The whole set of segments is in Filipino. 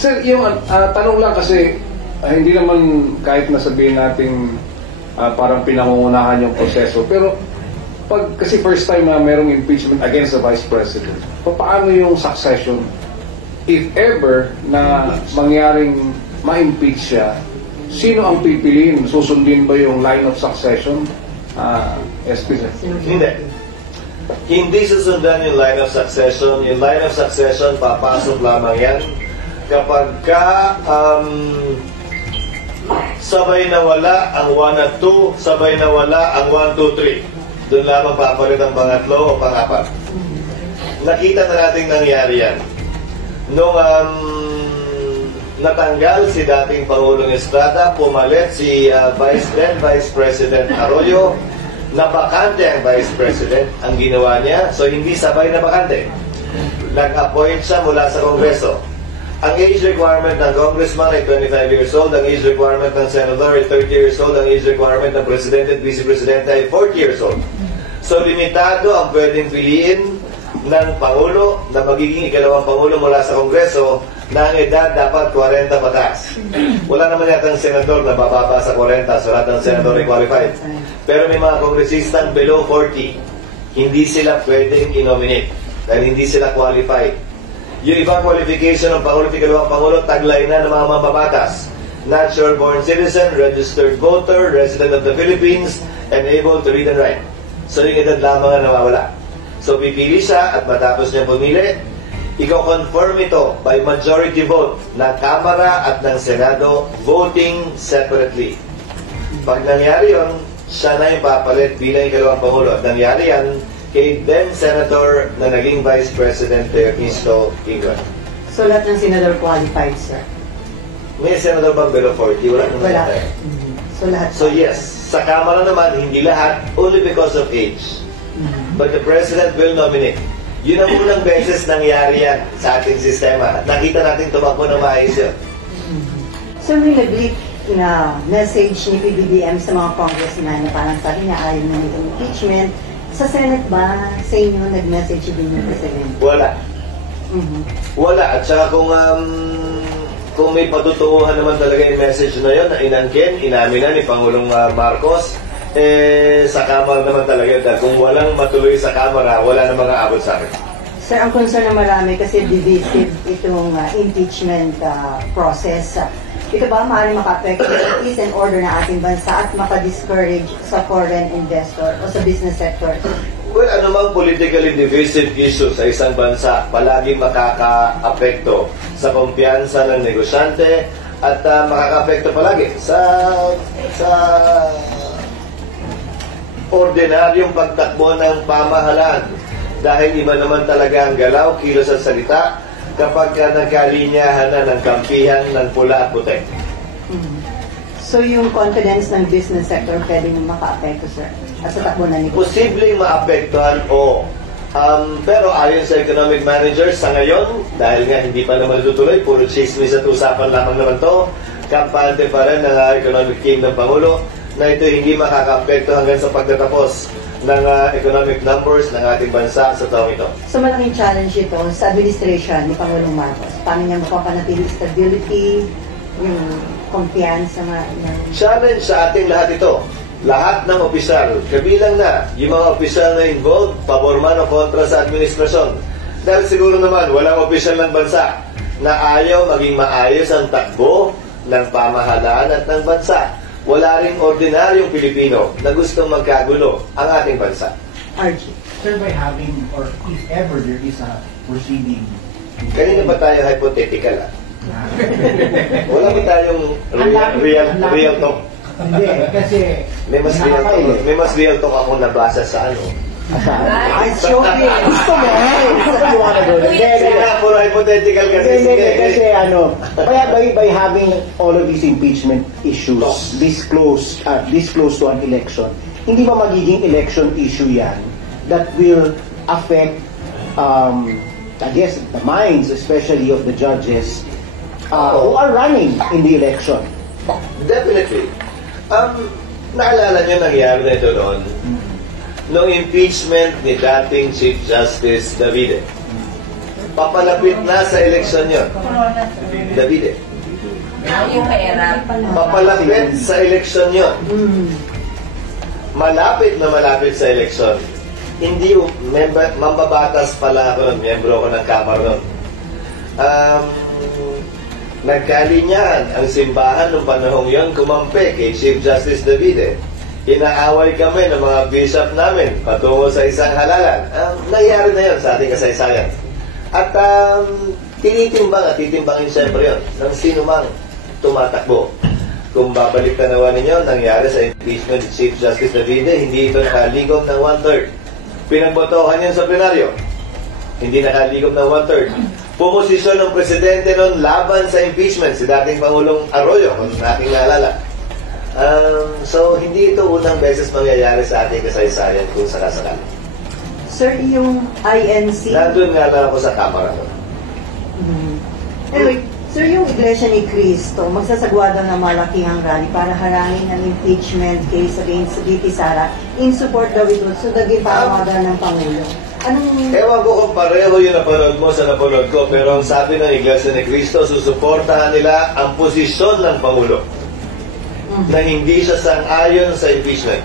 Sir, yung tanong lang kasi, hindi naman kahit nasabihin natin parang pinangungunahan yung proseso, pero kasi first time na merong impeachment against the Vice President, paano yung succession? If ever na mangyaring ma-impeach siya, sino ang pipiliin? Susundin ba yung line of succession? SP, sir? Hindi susundan yung line of succession. Yung line of succession, papasok lamang yan kapag sabay na wala ang 1 at 2, sabay na wala ang 1, 2, 3. Doon lamang papalit ang pangatlo o pangapat. Nakita na natin nangyari yan. Nung natanggal si dating Pangulong Estrada, pumalit si Vice President Arroyo, na bakante ang Vice President. Ang ginawa niya, so hindi sabay na bakante. Nag-appoint siya mula sa Kongreso. Ang age requirement ng congressman ay 25 years old, ang age requirement ng senator ay 30 years old, ang age requirement ng presidente at vice-presidente ay 40 years old. So limitado ang pwedeng piliin ng Pangulo na magiging ikalawang Pangulo mula sa Kongreso na ang edad dapat 40 pataas. Wala naman yata ang senador na bababa sa 40, so lahat ng senador ay qualified. Pero may mga kongresistang below 40, hindi sila pwedeng i-nominate dahil hindi sila qualified. Yung ibang qualification ng Pangulo at ikalawang Pangulo, taglay na ng mga mambabatas. Natural-born citizen, registered voter, resident of the Philippines, and able to read and write. So yung edad lamang ang nawawala. So pipili siya at matapos niya pumili, i-confirm ito by majority vote ng Kamara at ng Senado voting separately. Pag nangyari yun, siya na yung papalit bilang ikalawang Pangulo. At nangyari yan kay then Senator na naging Vice President Cristo Ingon. So lahat ng Senador qualified, sir? May Senador bang below 40? Wala naman. Wala. So lahat. So yes, sa Kamara naman, hindi lahat, only because of age. But the President will nominate. Yun ang unang beses nangyari yan sa ating sistema. At nakita natin tumakbo ng maayos yun. So may nag-leak na message ni PBBM sa mga congressman na parang sabi niya ayaw na ng impeachment. Sa Senate ba, sa inyo, nag-message din yung President? Wala. Wala. At saka kung may patutuuhan naman talaga yung message na yun, na inangkin, inamin na ni Pangulong Marcos, sa Kamara naman talaga yun. Dahil kung walang matuloy sa Kamara, wala na mga abot sa akin. Sir, ang concern na marami kasi divisive itong impeachment process. Ito ba maaaring maka-affect yung peace and order na ating bansa at maka-discourage sa foreign investor o sa business sector? Well, anumang politically divisive issue sa isang bansa, palaging makaka-apekto sa kumpiyansa ng negosyante at makaka-apekto palagi sa ordinaryong pagtakbo ng pamahalaan. Dahil iba naman talaga ang galaw, kilos at salita, kapag nagkalinyahan na ng kampihan ng pula at puti. So yung confidence ng business sector pwede nang maka-apekto, sir? At sa takbo na negosyo? Posibleng maapektuhan, oo. Pero ayon sa economic managers sa ngayon, dahil nga hindi pa naman natutuloy, puro chismis at usapan lamang naman to, kampante pa rin ng economic team ng Pangulo na ito hindi makaka-apekto hanggang sa pagtatapos ng economic numbers ng ating bansa sa taong ito. So malaking challenge ito sa administration ni Pangulong Marcos. Paano niya mapapanatili stability, yung kumpiyansa ng... Challenge sa ating lahat ito. Lahat ng opisyal, kabilang na yung mga opisyal na involved, pabor man o kontra sa administrasyon. Dahil siguro naman, walang opisyal ng bansa na ayaw maging maayos ang takbo ng pamahalaan at ng bansa. Wala ring ordinaryong Pilipino na gustong magkagulo ang ating bansa. RG. Sir, by having, or if ever there is a proceeding... Kanina ba tayo hypothetical? Wala ba tayong real talk? Hindi, kasi... May mas real talk ako nabasa sa ano. Ay, shocking! Gusto mo! Gusto mo ka na doon. Puro hypothetical kasi. Kasi ano, by having all of these impeachment issues this close to an election, hindi ba magiging election issue yan that will affect, I guess, the minds, especially of the judges who are running in the election? Definitely. Naalala nyo nangyari na ito doon? Noong impeachment ni dating Chief Justice Davide. Papalapit na sa eleksyon yun. Davide. Yung mahirap. Papalapit sa eleksyon yun. Malapit na malapit sa eleksyon. Hindi mambabatas pala ako nun, miyembro ako ng Kamara nun. Nagkalinyahan ang simbahan noong panahong yon kumampi kay Chief Justice Davide. Inaaway kami ng mga bishop namin patungo sa isang halalan. Nangyari na yun sa ating kasaysayan. At titimbangin siyempre yun ng sino mang tumatakbo. Kung babalik tanawan ninyo, nangyari sa impeachment ni Chief Justice Davide, hindi ito nakaligom ng 1/3. Pinagbotohan yun sa plenaryo. Hindi nakaligom ng 1/3. Pumosisyon ng presidente noon laban sa impeachment, si dating Pangulong Arroyo, kung aking naalala. So, hindi ito unang beses mangyayari sa ating kasaysayan kung sakasakali. Sir, yung INC... Nandun nga lang ako sa Kamara noon. Anyway, sir, yung Iglesia ni Cristo, magsasagwa daw ng malakihang rally para harangin ang impeachment case against VP Sara. In support daw ito, so naging panawagan ng Pangulo. Anong... Ewan ko kung pareho yung napanood mo sa napanood ko, pero ang sabi ng Iglesia ni Cristo, susuportahan nila ang posisyon ng Pangulo na hindi siya sang-ayon sa impeachment.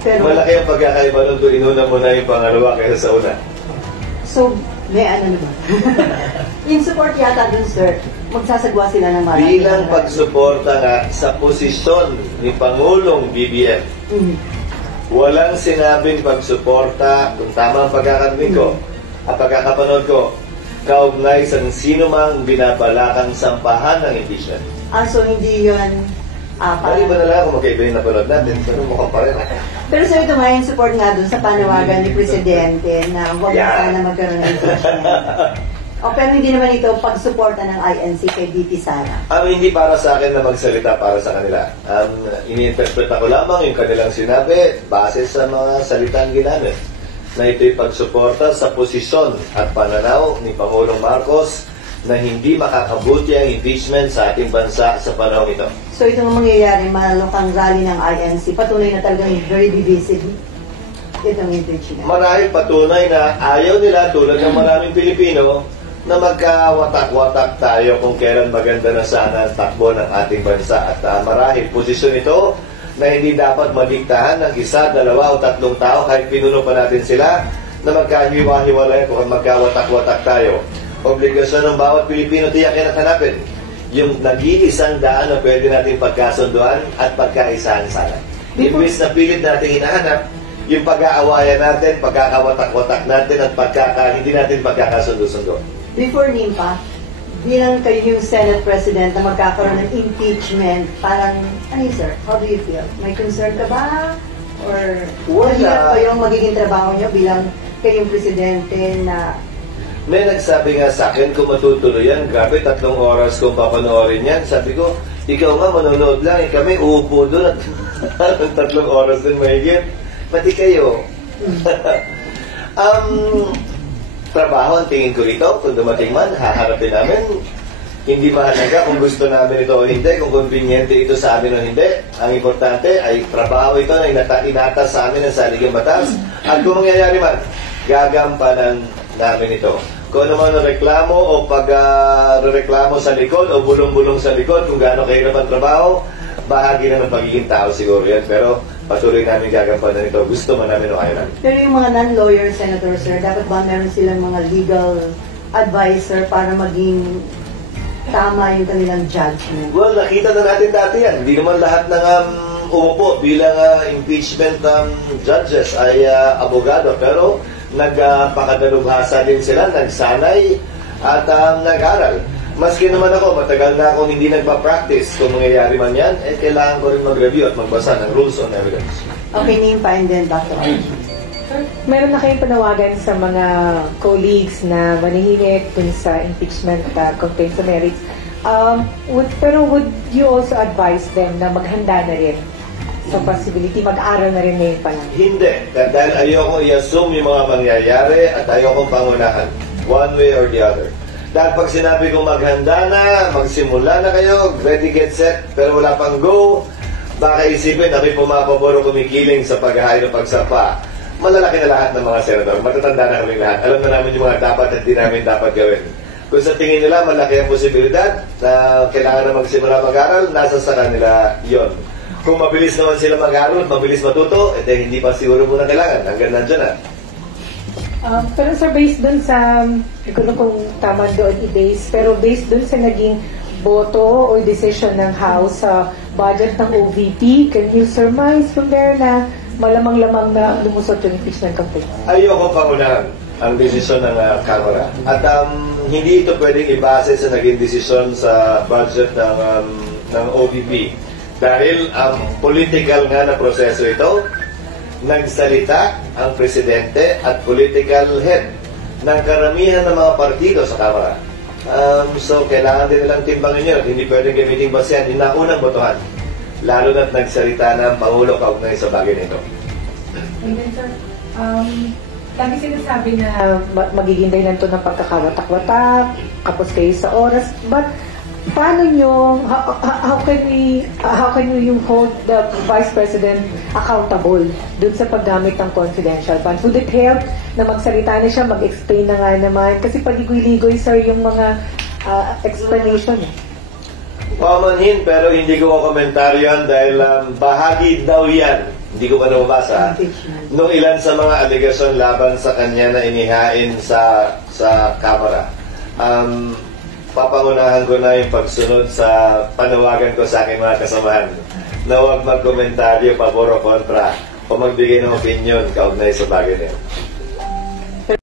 Pero, Malaki ang pagkakaiba nun kung inuna mo na yung pangalawa kaysa sa una. so, may ano naman. In support yata dun, sir, magsasagwa sila ng malakihang Bilang rally. pagsuporta nga sa posisyon ni Pangulong BBM, walang sinabing pagsuporta, kung tama ang pagkakarinig ko, at pagkakapanood ko, kaugnay sa sino mang binabalakang sampahan ng impeachment. So hindi yun... Mali ba na lang kung magkaiba yung napanood natin? Pero mukhang pareho. Pero sir, ito nga yung support nga dun sa panawagan ni Presidente na huwag na sana magkaroon ng impeachment. Pero hindi naman ito pagsuporta ng INC kay VP Sara. Hindi para sa akin na magsalita para sa kanila. Ini-interpreta ko lamang yung kanilang sinabi base sa mga salitang ginamit na ito'y pagsuporta sa posisyon at pananaw ni Pangulong Marcos na hindi makakabuti ang impeachment sa ating bansa sa panahon ito. So ito nga mangyayari, malukang rally ng INC, patunay na talagang very divisive itong impeachment. Marahil patunay na ayaw nila tulad ng maraming Pilipino na magkawatak-watak tayo kung kailan maganda na sana ang takbo ng ating bansa. At marahil posisyon ito na hindi dapat madiktahan ng 1, 2 o 3 tao kahit pinuno pa natin sila na magkahiwa-hiwalay kung magkawatak-watak tayo. Obligasyon ng bawat Pilipino tiyakin at hanapin yung nag-iisang daan na pwede natin pagkasunduan at pagkaisahan sana. Imbis na pilit natin hinahanap yung pag-aawayan natin, pagkakawatak-watak natin at hindi natin pagkakasundo-sundo. Before NIMPA, bilang kayo yung Senate President na magkakaroon ng impeachment, parang, ano yun, sir? How do you feel? May concern ka ba? Or mahirap pa yung magiging trabaho nyo bilang kayong Presidente na... May nagsabi nga sa akin, kung matutuloy yan, grabe, 3 oras kung papanoorin yan. Sabi ko, ikaw nga manonood lang, kami uupo doon at 3 oras din mahigit. Pati kayo. Trabaho ang tingin ko rito, kung dumating man, haharapin namin. Hindi mahalaga kung gusto namin ito o hindi, kung conveniente ito sa amin o hindi. Ang importante ay trabaho ito na inatas sa amin ng saligang batas. At kung mangyayari man, gagampanan namin ito. Kung ano man ang reklamo o pag-reklamo sa likod o bulong-bulong sa likod kung gaano kahirap ang trabaho, bahagi na ng pagiging tao siguro yan. Pero patuloy namin gagampanan ito. Gusto man namin o ayaw namin. Pero yung mga non-lawyer senator, sir, dapat ba meron silang mga legal advisor para maging tama yung kanilang judgment? Well, nakita na natin dati yan. Hindi naman lahat ng umupo bilang impeachment judges ay abogado. Pero nagpakadalubhasa din sila, nagsanay at nag-aral. Maski naman ako, matagal na akong hindi nagpa-practice. Kung mangyayari man yan, kailangan ko rin mag-review at magbasa ng rules on evidence. Okay, NIMPA and then Dr. Meron na kayong panawagan sa mga colleagues na manahimik dun sa impeachment contained sa merits. Pero would you also advise them na maghanda na rin sa possibility, mag-aral na rin ngayon pa lang? Hindi. Dahil ayoko i-assume yung mga mangyayari at ayoko pangunahan. One way or the other. Dahil pag sinabi kong maghanda na, magsimula na kayo, ready, get, set, pero wala pang go, baka isipin na may pumapabor o kumikiling sa paghahay ng pagsapa. malalaki na lahat ng mga senador. Matatanda na kami lahat. Alam na namin yung mga dapat at di namin dapat gawin. Kung sa tingin nila malaki ang posibilidad na kailangan na magsimula mag-aral, nasa sa kanila yon. Kung mabilis naman sila mag-aral, mabilis matuto, hindi pa siguro muna kailangan. Hanggang nandyan na. Pero sir, based dun sa, hindi ko na kung tama doon i-base, pero based dun sa naging boto o decision ng House sa budget ng OVP, can you surmise from there na malamang-lamang na lumusot yung impeachment campaign? Ayoko pangunahan ang desisyon ng Kamara. At hindi ito pwedeng ibase sa naging desisyon sa budget ng OVP. Dahil political nga na proseso ito, nagsalita ang presidente at political head ng karamihan ng mga partido sa Kamara. So, kailangan din nilang timbangin yun at hindi pwedeng gamitin basehan yung naunang botohan. Lalo na't nagsalita na ang Pangulo kaugnay sa bagay nito. And then sir, lagi sinasabi na magiging dahilan to ng pagkakawatak-watak, kapos kayo sa oras, but paano nyo, how can you hold the Vice President accountable dun sa paggamit ng confidential funds? Would it help na magsalita na siya, mag-explain na nga naman? Kasi paligoy-ligoy, sir, yung mga explanation. Pamanhin, pero hindi ko komentaryo yan dahil bahagi daw yan. Hindi ko pa nababasa. Nung ilan sa mga aligasyon laban sa kanya na inihain sa Kamara. Papangunahan ko na yung pagsunod sa panawagan ko sa aking mga kasamahan na huwag magkomentaryo pabor o kontra o magbigay ng opinion kaugnay sa bagay na yun.